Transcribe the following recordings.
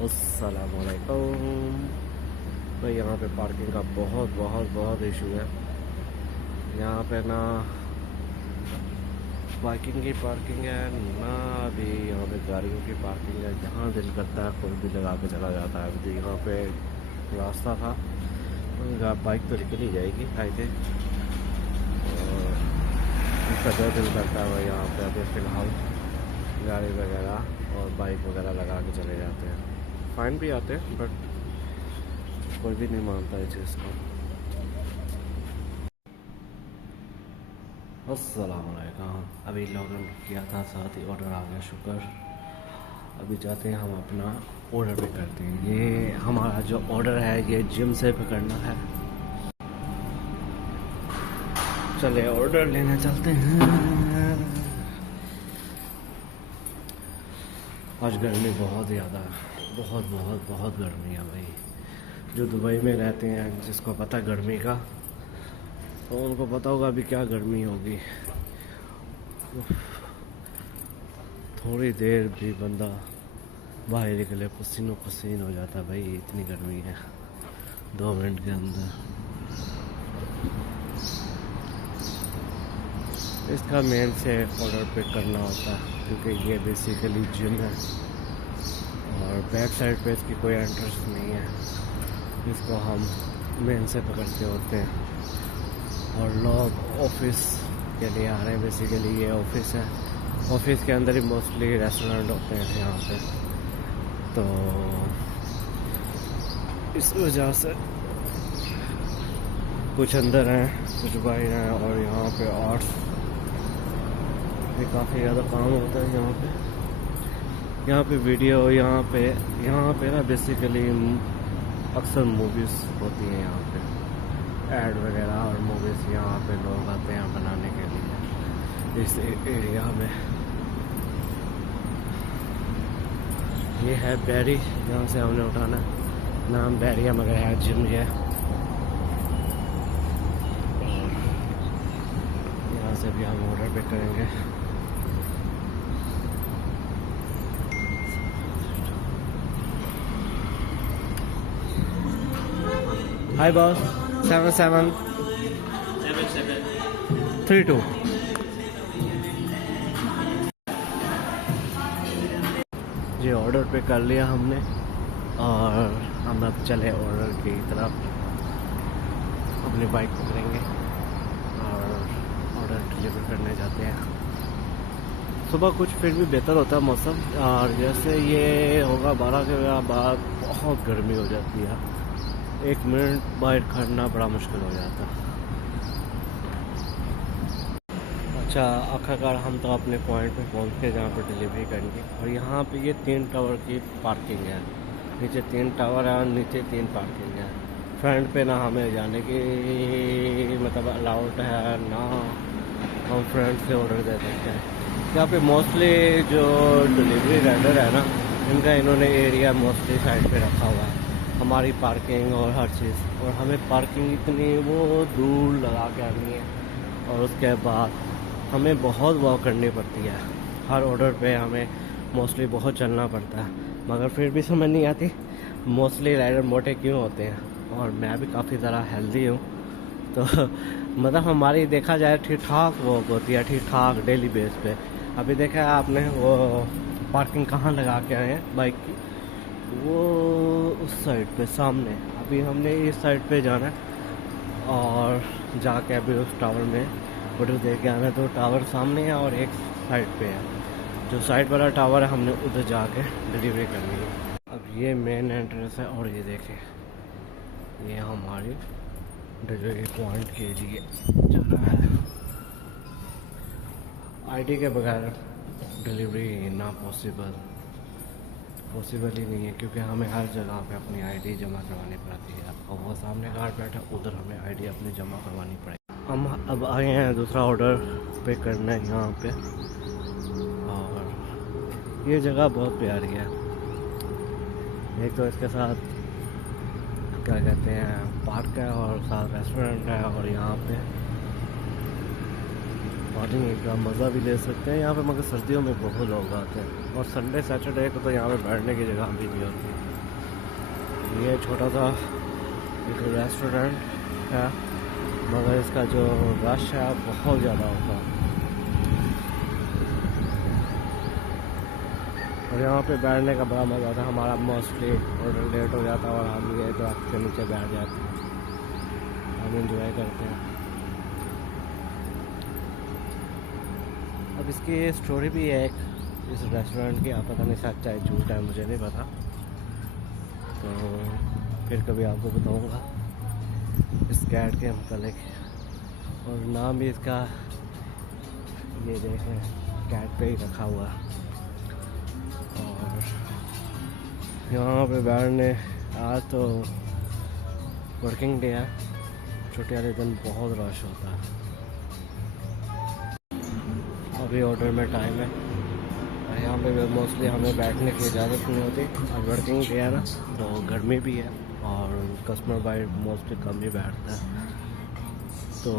अस्सलामुअलैकुम भाई। यहाँ पे पार्किंग का बहुत बहुत बहुत इशू है। यहाँ पे ना बाइकिंग की पार्किंग है ना, अभी यहाँ पे गाड़ियों की पार्किंग है। जहाँ दिल करता है कोई भी लगा के चला जाता है। अभी यहाँ पे रास्ता था, बाइक तो निकल ही जाएगी आई थिंक, और इसका जो दिल करता है वह यहाँ पे अभी फ़िलहाल गाड़ी वगैरह और बाइक वगैरह लगा के चले जाते हैं। फाइन भी आते हैं बट कोई भी नहीं मानता इस चीज़ को। अस्सलामुअलैकुम। अभी लॉगिन किया था, साथ ही ऑर्डर आ गया, शुक्र। अभी जाते हैं हम अपना ऑर्डर पे करते हैं। ये हमारा जो ऑर्डर है ये जिम से पकड़ना है। चले ऑर्डर लेने चलते हैं। आज गर्मी बहुत ज़्यादा है, बहुत बहुत बहुत गर्मी है भाई। जो दुबई में रहते हैं, जिसको पता गर्मी का, तो उनको पता होगा अभी क्या गर्मी होगी। थोड़ी देर भी बंदा बाहर निकले पसीनो पसीन हो जाता भाई, इतनी गर्मी है 2 मिनट के अंदर। इसका मेन से ऑर्डर पे करना होता है क्योंकि ये बेसिकली जिम है और बैक साइड पे इसकी कोई एंट्रेंस नहीं है। इसको हम मेन से पकड़ते होते हैं और लोग ऑफिस के लिए आ रहे हैं। बेसिकली ये ऑफिस है, ऑफिस के अंदर ही मोस्टली रेस्टोरेंट होते हैं यहाँ पे, तो इस वजह से कुछ अंदर हैं कुछ बाहर हैं। और यहाँ पे आर्ट्स भी काफ़ी ज़्यादा काम होता है यहाँ पे वीडियो, यहाँ पे ना बेसिकली अक्सर मूवीज़ होती हैं यहाँ पे, ऐड वगैरह और मूवीज़ यहाँ पे लोग आते हैं बनाने के लिए इस एरिया में। ये है बैरी, जहाँ से हमने उठाना, नाम बैरी है मगर है जिम है। यहाँ से भी हम ऑर्डर पे करेंगे। हाय बॉस, 7732। जी ऑर्डर पे कर लिया हमने और हम अब चले ऑर्डर की तरफ। अपनी बाइक पकड़ेंगे और ऑर्डर डिलीवर करने जाते हैं। सुबह कुछ फिर भी बेहतर होता है मौसम, और जैसे ये होगा 12 के बाद बहुत गर्मी हो जाती है। 1 मिनट बाहर खड़ना बड़ा मुश्किल हो जाता है। अच्छा, आखिरकार हम तो अपने पॉइंट पे पहुंच के जहाँ पर डिलीवरी करेंगे। और यहाँ पे ये 3 टावर की पार्किंग है, नीचे 3 टावर है और नीचे 3 पार्किंग है। फ्रंट पे ना हमें जाने की मतलब अलाउड है ना हम फ्रंट से ऑर्डर दे सकते हैं। यहाँ पे मोस्टली जो डिलीवरी रेंडर है ना, इनका इन्होंने एरिया मोस्टली साइड पे रखा हुआ है, हमारी पार्किंग और हर चीज़। और हमें पार्किंग इतनी वो दूर लगा के आनी है और उसके बाद हमें बहुत वॉक करनी पड़ती है। हर ऑर्डर पे हमें मोस्टली बहुत चलना पड़ता है, मगर फिर भी समझ नहीं आती मोस्टली राइडर मोटे क्यों होते हैं। और मैं भी काफ़ी ज़्यादा हेल्दी हूँ, तो मतलब हमारी देखा जाए ठीक ठाक वॉक होती है, ठीक ठाक डेली बेस पे। अभी देखा है आपने वो पार्किंग कहाँ लगा के आए हैं बाइक की, वो उस साइड पे सामने। अभी हमने इस साइड पे जाना है और जाके अभी उस टावर में ऑर्डर दे के आना है। तो टावर सामने है और एक साइड पे है, जो साइड वाला टावर है हमने उधर जाके डिलीवरी करनी है। अब ये मेन एंट्रेंस है और ये देखें, ये हमारी डिलीवरी पॉइंट के लिए जाना है। आईडी के बगैर डिलीवरी ना पॉसिबल ही नहीं है, क्योंकि हमें हर जगह पे अपनी आईडी जमा करवानी पड़ती है। और वो सामने कार बैठा, उधर हमें आईडी अपनी जमा करवानी पड़ेगी। हम अब आए हैं दूसरा ऑर्डर पे करना है यहाँ पे, और ये जगह बहुत प्यारी है। एक तो इसके साथ क्या कहते हैं पार्क है और साथ रेस्टोरेंट है, और यहाँ पे पानी का मज़ा भी ले सकते हैं यहाँ पे। मगर सर्दियों में बहुत लोग आते हैं। और संडे सैटरडे को तो यहाँ पे बैठने की जगह भी नहीं होती। ये छोटा सा एक रेस्टोरेंट है, मगर इसका जो रश है बहुत ज़्यादा होता है। और यहाँ पे बैठने का बड़ा मज़ा आता है। हमारा मोस्टली ऑर्डर लेट हो जाता है और हम ये दरख्त के नीचे बैठ जाते हैं, हम इंजॉय करते हैं। अब इसकी स्टोरी भी है एक इस रेस्टोरेंट की, आप पता नहीं सच है झूठ है मुझे नहीं पता, तो फिर कभी आपको बताऊँगा इस कैट के मतलब। और नाम भी इसका ये देखें कैट पे ही रखा हुआ है। और यहाँ पे बैठने आज तो वर्किंग डे है, छुट्टी वाले दिन बहुत रश होता है। अभी ऑर्डर में टाइम है और यहाँ पे मोस्टली हमें बैठने की इजाज़त नहीं होती। अब वर्किंग डे है ना, तो गर्मी भी है और कस्टमर बाइट मोस्टली कम ही बैठता है। तो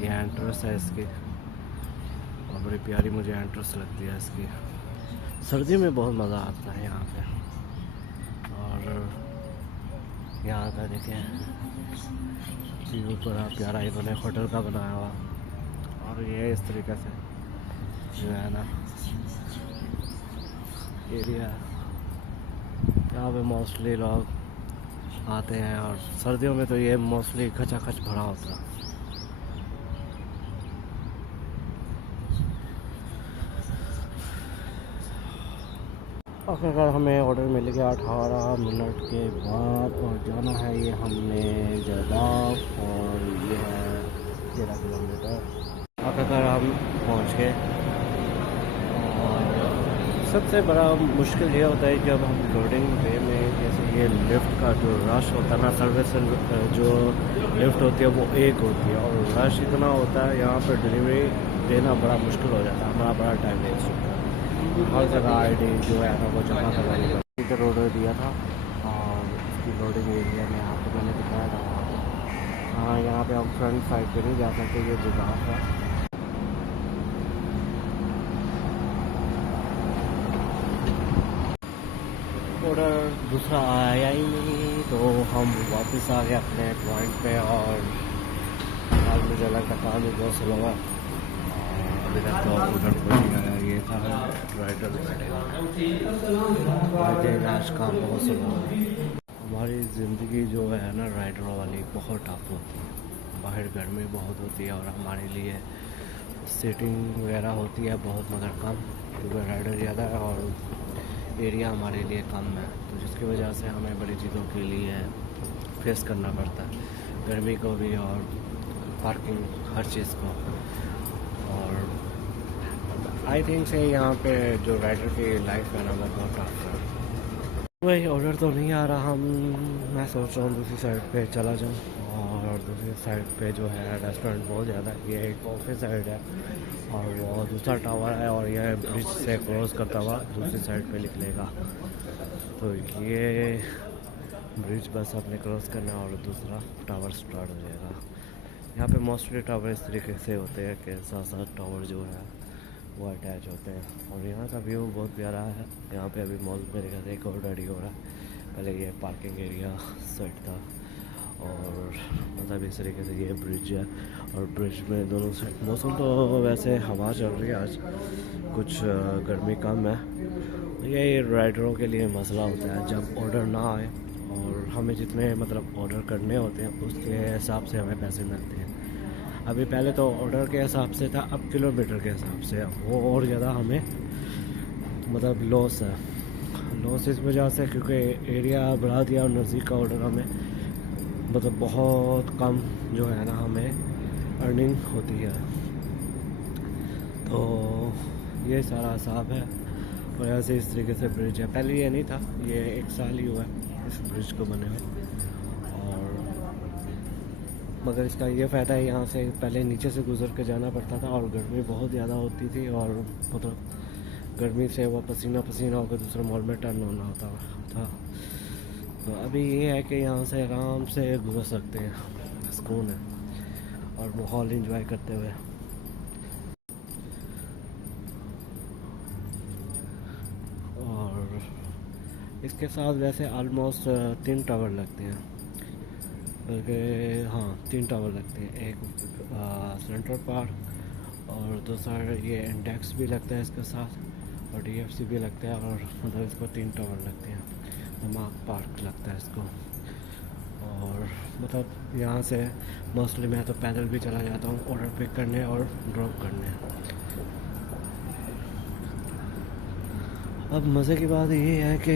ये एंट्रेंस है इसकी और बड़ी प्यारी मुझे एंट्रेंस लगती है इसकी। सर्दी में बहुत मज़ा आता है यहाँ पे। और यहाँ का देखिए व्यू बड़ा प्यारा इन्होंने होटल का बनाया हुआ। और ये इस तरीके से जो है ना एरिया, यहाँ पे मोस्टली लोग आते हैं और सर्दियों में तो ये मोस्टली खचाखच भरा होता है। अगर हमें ऑर्डर मिल गया 18 मिनट के बाद और जाना है ये हमने जयदाव और ये है 13 किलोमीटर। अगर हम पहुँच गए और सबसे बड़ा मुश्किल ये होता है जब हम लोडिंग वे में, जैसे ये लिफ्ट का जो रश होता है ना, सर्विस जो लिफ्ट होती है वो एक होती है और रश इतना होता है यहाँ पर डिलीवरी देना बड़ा मुश्किल हो जाता है, हमारा बड़ा टाइम वेस्ट होता है। हर जगह आईडी जो है ना वो जमा करवानी पड़ती। इधर ऑर्डर दिया था और इसकी लोडिंग एरिया में आपको मैंने दिखाया था वहाँ पर। हाँ, यहाँ पे हम फ्रंट साइड पे नहीं जा सकते, ये जगह है। ऑर्डर दूसरा आया ही नहीं तो हम वापस आ गए अपने पॉइंट पे। और आज मुझे लगा काम भी बहुत स्लो है, अभी तक तो ऑर्डर कोई नहीं आया। ये था राइडर आज काम बहुत स्लो है। हमारी ज़िंदगी जो है ना राइडरों वाली बहुत टफ होती है। बाहर गर्मी बहुत होती है और हमारे लिए सीटिंग वगैरह होती है बहुत मगर कम, क्योंकि राइडर ज़्यादा है और एरिया हमारे लिए कम है, तो जिसकी वजह से हमें बड़ी चीज़ों के लिए फेस करना पड़ता है, गर्मी को भी और पार्किंग हर चीज़ को। और आई थिंक से यहाँ पे जो राइडर की लाइफ है ना वो बहुत टफ है। वही ऑर्डर तो नहीं आ रहा, मैं सोच रहा हूँ दूसरी साइड पे चला जाऊँ। और दूसरी साइड पे जो है रेस्टोरेंट बहुत ज़्यादा, ये एक ऑफिस साइड है और वो दूसरा टावर है और यह ब्रिज से क्रॉस करता हुआ दूसरी साइड पे निकलेगा। तो ये ब्रिज बस आपने क्रॉस करना और दूसरा टावर स्टार्ट हो जाएगा। यहाँ पे मोस्टली टावर इस तरीके से होते हैं कि साथ साथ टावर जो है वो अटैच होते हैं। और यहाँ का व्यू बहुत प्यारा है। यहाँ पे अभी मॉल मेरे ख्याल से एक और रेडी हो रहा है, पहले ये पार्किंग एरिया सेट था और मतलब इस तरीके से ये ब्रिज है और ब्रिज में दोनों साइड। मौसम तो वैसे हवा चल रही है आज, कुछ गर्मी कम है। ये राइडरों के लिए मसला होता है जब ऑर्डर ना आए और हमें जितने मतलब ऑर्डर करने होते हैं उसके हिसाब से हमें पैसे मिलते हैं। अभी पहले तो ऑर्डर के हिसाब से था, अब किलोमीटर के हिसाब से वो और ज़्यादा हमें मतलब लॉस है। लॉस इस वजह से क्योंकि एरिया बढ़ा दिया और नज़दीक का ऑर्डर हमें मतलब बहुत कम जो है ना हमें अर्निंग होती है। तो ये सारा हिसाब है। और ऐसे इस तरीके से ब्रिज है, पहले ये नहीं था, ये 1 साल ही हुआ है इस ब्रिज को बने हुए। और मगर इसका ये फ़ायदा है यहाँ से पहले नीचे से गुज़र के जाना पड़ता था और गर्मी बहुत ज़्यादा होती थी और मतलब गर्मी से वो पसीना पसीना होकर दूसरे मॉल में टर्न होना होता था। तो अभी ये है कि यहाँ से आराम से गुजर सकते हैं, सुकून है और माहौल एंजॉय करते हुए। इसके साथ वैसे ऑलमोस्ट 3 टावर लगते हैं, बल्कि हाँ 3 टावर लगते हैं। एक सेंट्रल पार्क और दूसरा ये इंडेक्स भी लगता है इसके साथ, और DFC भी लगता है, और मतलब इसको 3 टावर लगते हैं। दिमाग पार्क लगता है इसको। और मतलब यहाँ से मोस्टली मैं तो पैदल भी चला जाता हूँ ऑर्डर पिक करने और ड्रॉप करने। अब मज़े की बात ये है कि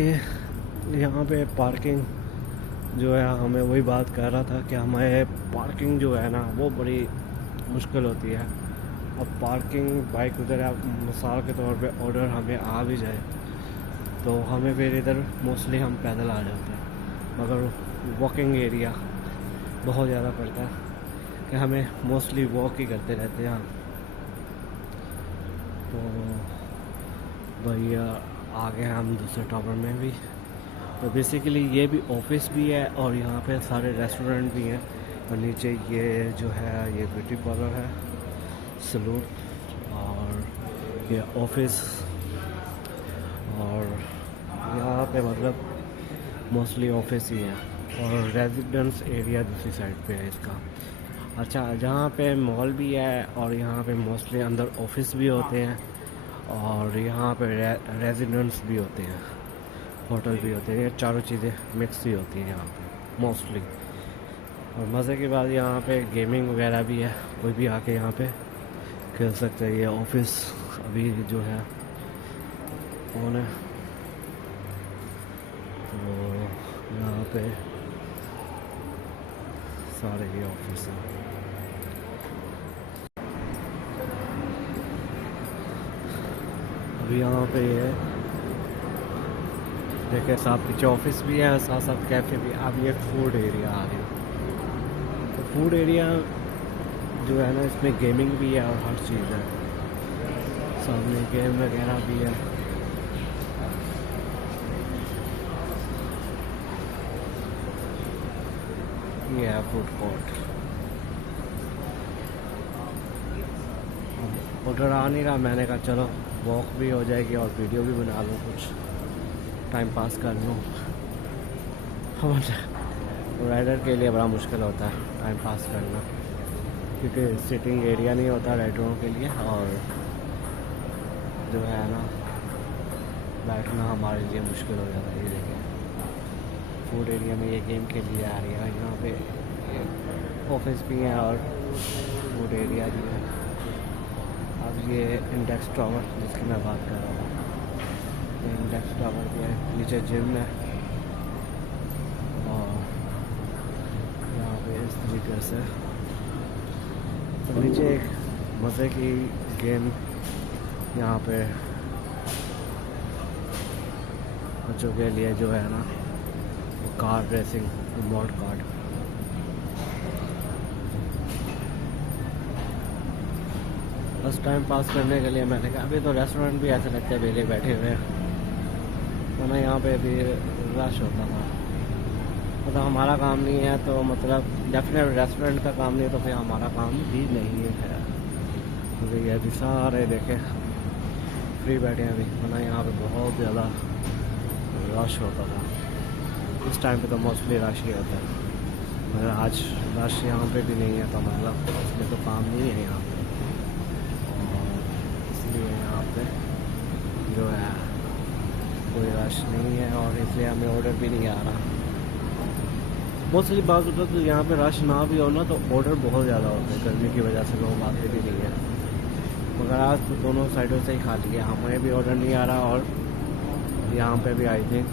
यहाँ पे पार्किंग जो है, हमें वही बात कर रहा था कि हमें पार्किंग जो है ना वो बड़ी मुश्किल होती है। अब पार्किंग बाइक उधर है, मिसाल के तौर पे ऑर्डर हमें आ भी जाए तो हमें फिर इधर मोस्टली हम पैदल आ जाते हैं, मगर वॉकिंग एरिया बहुत ज़्यादा पड़ता है कि हमें मोस्टली वॉक ही करते रहते हैं। तो भैया आ गए हम दूसरे टावर में भी। तो बेसिकली ये भी ऑफिस भी है और यहाँ पे सारे रेस्टोरेंट भी हैं। और नीचे ये जो है ये ब्यूटी पार्लर है, सलून, और ये ऑफिस। और यहाँ पे मतलब मोस्टली ऑफिस ही है, और रेजिडेंस एरिया दूसरी साइड पे है इसका। अच्छा, जहाँ पे मॉल भी है और यहाँ पे मोस्टली अंदर ऑफिस भी होते हैं, और यहाँ पे रेजिडेंट्स भी होते हैं, होटल भी होते हैं। ये चारों चीज़ें मिक्स ही होती हैं यहाँ पे मोस्टली। और मज़े की बात यहाँ पे गेमिंग वगैरह भी है, कोई भी आके यहाँ पे खेल सकता है। ये ऑफिस अभी जो है ऑन है, तो यहाँ पे सारे ये ऑफिस हैं। अभी यहाँ पे ये देखिए साथ पीछे ऑफिस भी है, साथ साथ कैफ़े भी। अब ये फूड एरिया आ रही है, तो फूड एरिया जो है ना इसमें गेमिंग भी है और हर चीज़ है, सामने गेम वगैरह भी है। ये है फूड कोर्ट। ऑर्डर आ नहीं रहा, मैंने कहा चलो वॉक भी हो जाएगी और वीडियो भी बना लूँ, कुछ टाइम पास कर लूँ। राइडर के लिए बड़ा मुश्किल होता है टाइम पास करना, क्योंकि सिटिंग एरिया नहीं होता राइडरों के लिए, और जो है ना बैठना हमारे लिए मुश्किल हो जाता है। ये देखिए फूड एरिया में ये गेम के लिए आ रही है। यहाँ पे ऑफिस भी है और फूड एरिया भी है। अब ये इंडेक्स टावर जिसकी मैं बात कर रहा हूँ, ये इंडेक्स टावर भी है। नीचे जिम है और यहाँ पे इस तरीके से। तो नीचे एक मज़े की गेम यहाँ पे बच्चों के लिए जो है ना कार रेसिंग रिमोट कार्ड। बस टाइम पास करने के लिए मैंने कहा, अभी तो रेस्टोरेंट भी ऐसे लगते हैं वेले बैठे हुए हैं, वरना यहाँ पे भी रश होता था। मतलब हमारा काम नहीं है तो मतलब डेफिनेट रेस्टोरेंट का काम नहीं है तो फिर हमारा काम भी नहीं है। क्योंकि ये भी सारे देखे फ्री बैठे हैं अभी, वरना यहाँ पे बहुत ज़्यादा रश होता था। इस टाइम पे तो मोस्टली रश ही होता है, मगर आज रश यहाँ पे भी नहीं है, तो मतलब इसमें तो काम नहीं है यहाँ पे। और इसलिए यहाँ पे जो है कोई रश नहीं है, और इसलिए हमें ऑर्डर भी नहीं आ रहा। मोस्टली बात होता है तो यहाँ पे रश ना भी हो ना तो ऑर्डर बहुत ज़्यादा होते हैं, गर्मी की वजह से लोग आते भी नहीं है। मगर आज तो दोनों साइडों से ही खाली है, हमें भी ऑर्डर नहीं आ रहा और यहाँ पे भी आई थिंक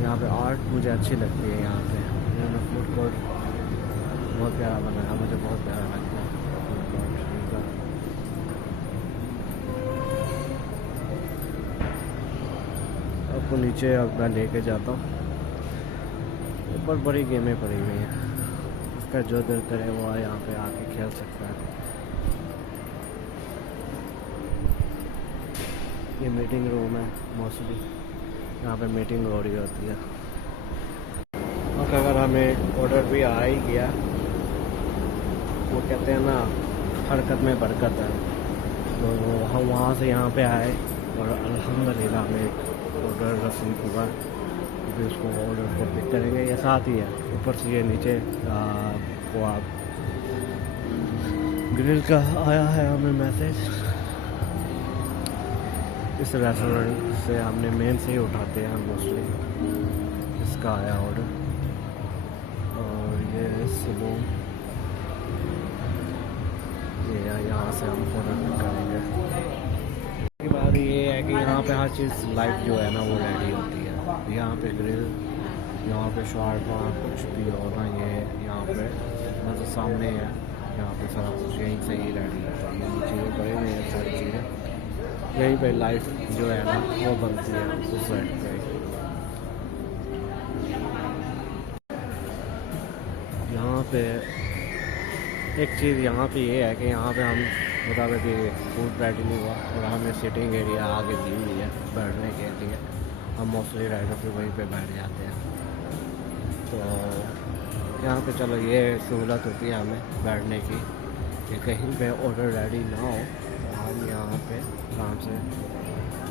यहाँ पे आर्ट मुझे अच्छी लगती है। यहाँ पे इन्होंने फूड कोर्ट बहुत प्यारा बनाया, मुझे बहुत प्यारा लगता है फूड कोर्ट। आपको नीचे अब मैं लेके जाता हूँ, ऊपर बड़ी गेमें पड़ी हुई हैं, इसका जो दिल करे वो यहाँ पे आके खेल सकता है। ये मीटिंग रूम है, मोस्टली यहाँ पे मीटिंग हो रही होती है। आखिरकार हमें ऑर्डर भी आ ही गया। वो कहते हैं ना, हरकत में बरकत है। तो हम वहाँ से यहाँ पे आए और अल्हम्दुलिल्लाह हमें ऑर्डर रसीद हुआ। फिर उसको ऑर्डर को पिक करेंगे, ये साथ ही है। ऊपर से ये नीचे वो आप ग्रिल का आया है हमें मैसेज। इस रेस्टोरेंट से हमने मेन से ही उठाते हैं मोस्टली। इसका आया ऑर्डर और ये सलून, ये यहाँ से हम ऑर्डर पिक करेंगे। की बात ये है कि यहाँ पे हर चीज़ लाइव जो है ना वो रेडी होती है। यहाँ पे ग्रिल, यहाँ पे शवारमा, कुछ भी होना ये यहाँ पे मतलब सामने है। यहाँ पे सारा कुछ यहीं से ही रेडी होता है। ये चीज़ें बड़ी हुई हैं, सारी चीज़ें यहीं पे लाइव जो है ना वो बनती है उस साइड पे। यहाँ पे एक चीज़ यहाँ पे ये है कि यहाँ पे हम मुताबिक फूड रेडी नहीं हुआ और हमें सिटिंग एरिया आगे दी हुई है बैठने के लिए। हम मोस्टली राइडर पे वहीं पे बैठ जाते हैं। तो यहाँ पे चलो ये सहूलत होती है हमें बैठने की कि कहीं पे ऑर्डर रेडी ना हो तो हम यहाँ पे आराम से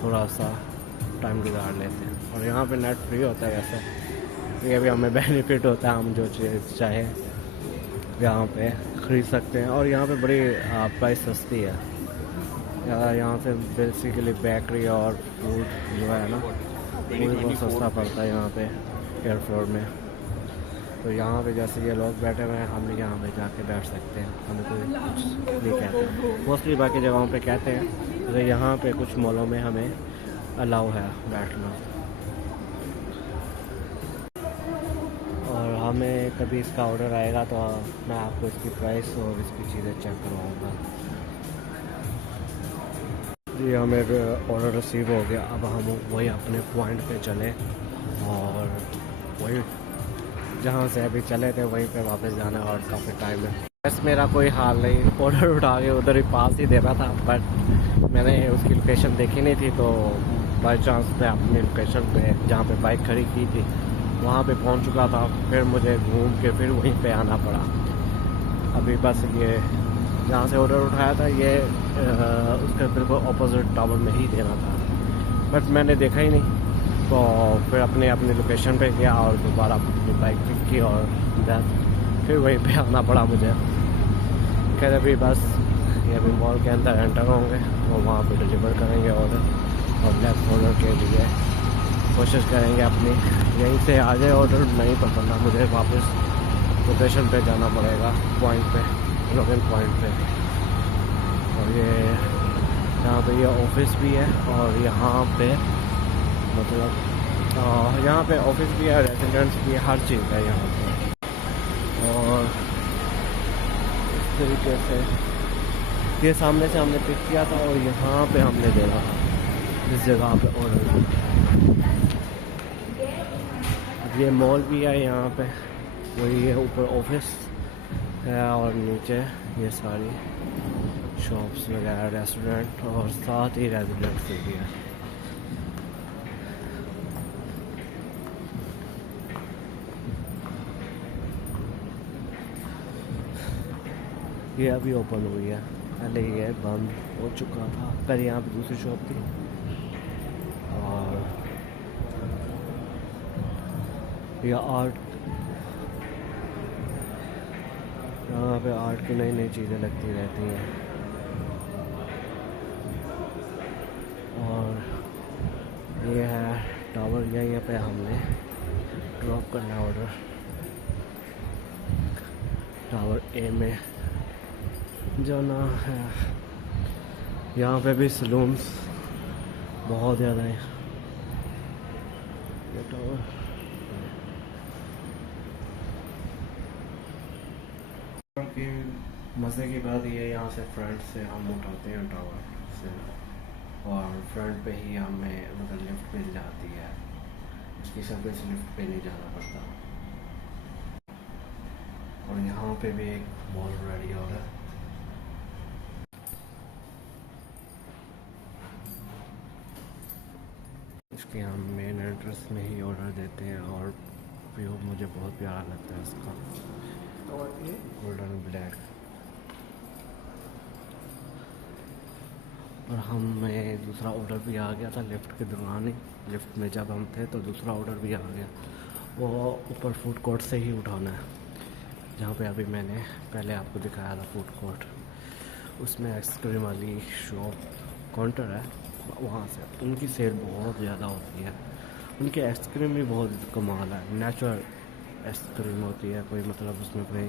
थोड़ा सा टाइम गुजार लेते हैं। और यहाँ पे नेट फ्री होता है वैसे, ये भी हमें बेनिफिट होता है। हम जो चीज़ चाहे यहाँ पे ख़रीद सकते हैं और यहाँ पे बड़ी प्राइस सस्ती है। यहाँ से बेसिकली बेकरी और फूड जो है ना वो भी बहुत सस्ता पड़ता है यहाँ पे एयर फ्लोर में। तो यहाँ पे जैसे ये लोग बैठे हुए हैं, हम यहाँ पे जाके बैठ सकते हैं, हमें कोई कुछ नहीं कहते। मोस्टली बाकी जगहों पे कहते हैं, तो यहाँ पे कुछ मॉलों में हमें अलाउ है बैठना। और हमें कभी इसका ऑर्डर आएगा तो मैं आपको इसकी प्राइस और इसकी चीज़ें चेक करवाऊँगा। जी हमें ऑर्डर रिसीव हो गया। अब हम वही अपने पॉइंट पे चले और वही जहाँ से अभी चले थे वहीं पे वापस जाना और काफ़ी टाइम है। बस मेरा कोई हाल नहीं, ऑर्डर उठा के उधर ही पास ही देना था, बट मैंने उसकी लोकेशन देखी नहीं थी। तो बाई चांस मैं अपनी लोकेशन पे जहाँ पे बाइक खड़ी की थी वहाँ पे पहुँच चुका था। फिर मुझे घूम के फिर वहीं पे आना पड़ा। अभी बस ये जहाँ से ऑर्डर उठाया था ये उसके बिल्कुल ऑपोजिट टावर में ही देना था, बट मैंने देखा ही नहीं। तो फिर अपनी लोकेशन पे गया और दोबारा अपनी बाइक पिक की और फिर वहीं पे आना पड़ा मुझे। खैर अभी बस ये अभी मॉल के अंदर एंटर होंगे और वहाँ पे डिलीवर करेंगे ऑर्डर। और नेक्स्ट ऑर्डर के लिए कोशिश करेंगे अपनी यहीं से आ जाए ऑर्डर, नहीं तो करना मुझे वापस लोकेशन पे जाना पड़ेगा, पॉइंट पे, लोकल पॉइंट पे। और ये यहाँ पे ये ऑफिस भी है और यहाँ पे मतलब यहाँ पे ऑफिस भी है, रेजिडेंस भी है, हर चीज़ है यहाँ पे। और इस तरीके से ये सामने से हमने पिक किया था और यहाँ पे हमने देना था जिस जगह पे ऑर्डर। ये मॉल भी है यहाँ पे, वही है, ऊपर ऑफिस है और नीचे ये सारी शॉप्स वगैरह, रेस्टोरेंट और साथ ही रेजिडेंस भी है। ये अभी ओपन हुई है, पहले ये बंद हो चुका था। पहले यहाँ पे दूसरी शॉप थी और ये आर्ट, यहाँ पे आर्ट की नई नई चीज़ें लगती रहती हैं। और ये है टावर, यहीं पे हमने ड्रॉप करना ऑर्डर, टावर ए में जाना है। यहाँ पे भी सलून्स बहुत ज़्यादा है। ये टावर की मज़े की बात ये, यहाँ से फ्रंट से हम उठाते हैं टावर से और फ्रंट पे ही हमें मतलब लिफ्ट मिल जाती है। इसकी सर्विस लिफ्ट पे नहीं जाना पड़ता। और यहाँ पे भी एक मॉल रेडी हो रहा है। इसके हम मेन एड्रेस में ही ऑर्डर देते हैं और व्यू मुझे बहुत प्यारा लगता है इसका, गोल्डन ब्लैक। और हमें दूसरा ऑर्डर भी आ गया था लिफ्ट के दौरान ही। लिफ्ट में जब हम थे तो दूसरा ऑर्डर भी आ गया, वो ऊपर फूड कोर्ट से ही उठाना है, जहाँ पे अभी मैंने पहले आपको दिखाया था फूड कोर्ट। उसमें आइसक्रीम वाली शॉप काउंटर है, वहाँ से उनकी सेल बहुत ज़्यादा होती है। उनकी आइसक्रीम भी बहुत कमाल है, नेचुरल आइसक्रीम होती है, कोई मतलब उसमें कोई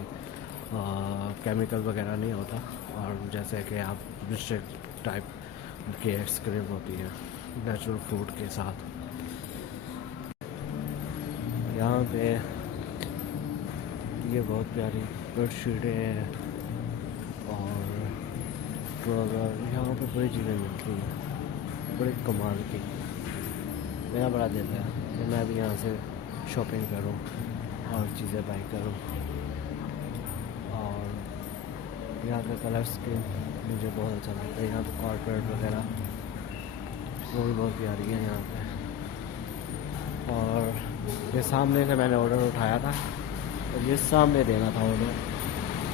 केमिकल वगैरह नहीं होता। और जैसे कि आप मिल्कशेक टाइप की आइसक्रीम होती है नेचुरल फ्रूट के साथ। यहाँ पे ये बहुत प्यारी बेडशीटें हैं और ट्राउज़र, यहाँ पे बड़ी चीज़ें मिलती हैं बड़ी कमाल की। मेरा बड़ा दिल है कि मैं भी यहाँ से शॉपिंग करूँ और चीज़ें बाई करूँ। और यहाँ पे कलर स्कीम मुझे बहुत अच्छा लगता है। यहाँ पे कॉर्पोरेट वगैरह वो भी बहुत प्यारी है यहाँ पे। और ये सामने से मैंने ऑर्डर उठाया था और ये सामने देना था ऑर्डर,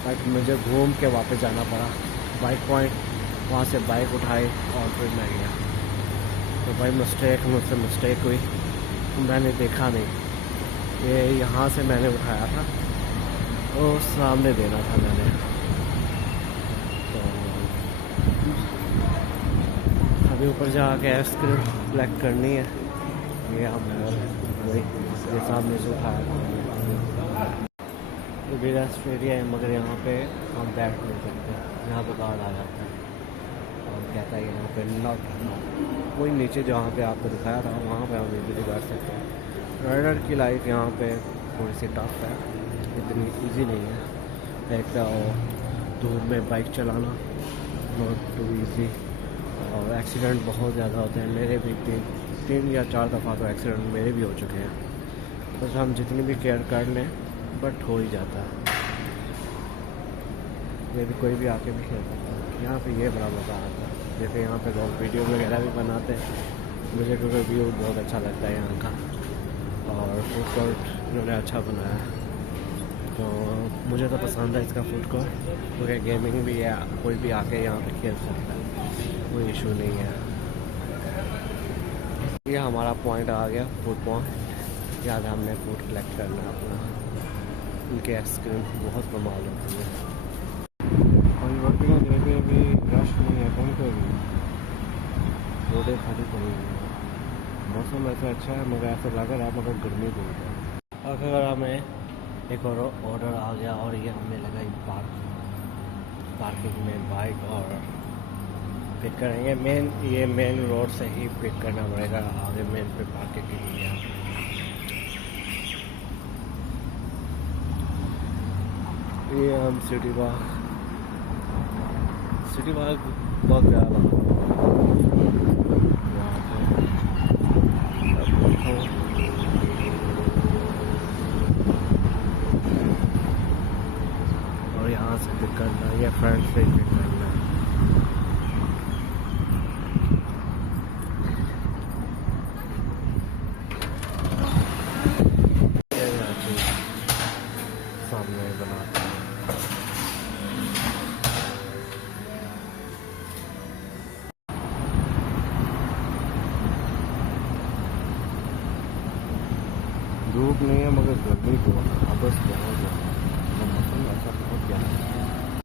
बट मुझे घूम के वापस जाना पड़ा बाइक पॉइंट, वहाँ से बाइक उठाई और फिर मैं गया। तो भाई मुझसे मिस्टेक हुई, मैंने देखा नहीं, ये यहाँ से मैंने उठाया था और सामने देना था मैंने। तो अभी ऊपर जाके आइसक्रीम कलेक्ट करनी है। ये हम वही ये सामने से उठाया था। तो भी रेस्टोरेंट है मगर यहाँ पे हम बैठ नहीं सकते, यहाँ पे गार्ड आ जाता है और कहता है यहाँ पे नॉट। वही नीचे जहाँ पे आपको दिखाया था वहाँ पे हम विजिट कर सकते हैं। राइडर की लाइफ यहाँ पे थोड़ी सी टफ है, इतनी इजी नहीं है। एक तो दूर में बाइक चलाना नॉट टू इजी, और एक्सीडेंट बहुत ज़्यादा होते हैं। मेरे भी तीन या चार दफ़ा तो एक्सीडेंट मेरे भी हो चुके हैं। बस हम जितनी भी केयर कर लें बट हो ही जाता है। ये भी कोई भी आके भी खेल सकता है। यहाँ पे ये बड़ा मज़ा आता है। जैसे यहाँ पे लोग वीडियो वगैरह भी बनाते हैं, मुझे क्योंकि व्यू बहुत अच्छा लगता है यहाँ का, और फूड कोर्ट इन्होंने अच्छा बनाया है तो मुझे तो पसंद है इसका फूड कोर्ट, क्योंकि गेमिंग भी है, कोई भी आके यहाँ पे खेल सकता है, कोई इशू नहीं है। ये हमारा पॉइंट आ गया, फूड पॉइंट। यहाँ हमने फूड कलेक्ट करना है अपना। उनके आइसक्रीम बहुत कमाल होती है। और रोटियाँ जलेबी भी रश नहीं है कहीं पर भी, रोडें खाली पड़ी हुई है। मौसम ऐसा अच्छा है मगर ऐसा लग रहा है मगर गर्मी बहुत है। अगर हमें एक और ऑर्डर आ गया और ये हमें लगा पार्किंग में बाइक और पिक करेंगे। ये मेन रोड से ही पिक करना पड़ेगा, आगे मेन पे पार्किंग के लिए। ये हम सिटी वॉक बहुत प्यारा और यहाँ से पिक करना, या फ्रंट से पिक करना। सामने बनाते हैं धूप नहीं है मगर गर्मी बहुत, आपस बहुत है।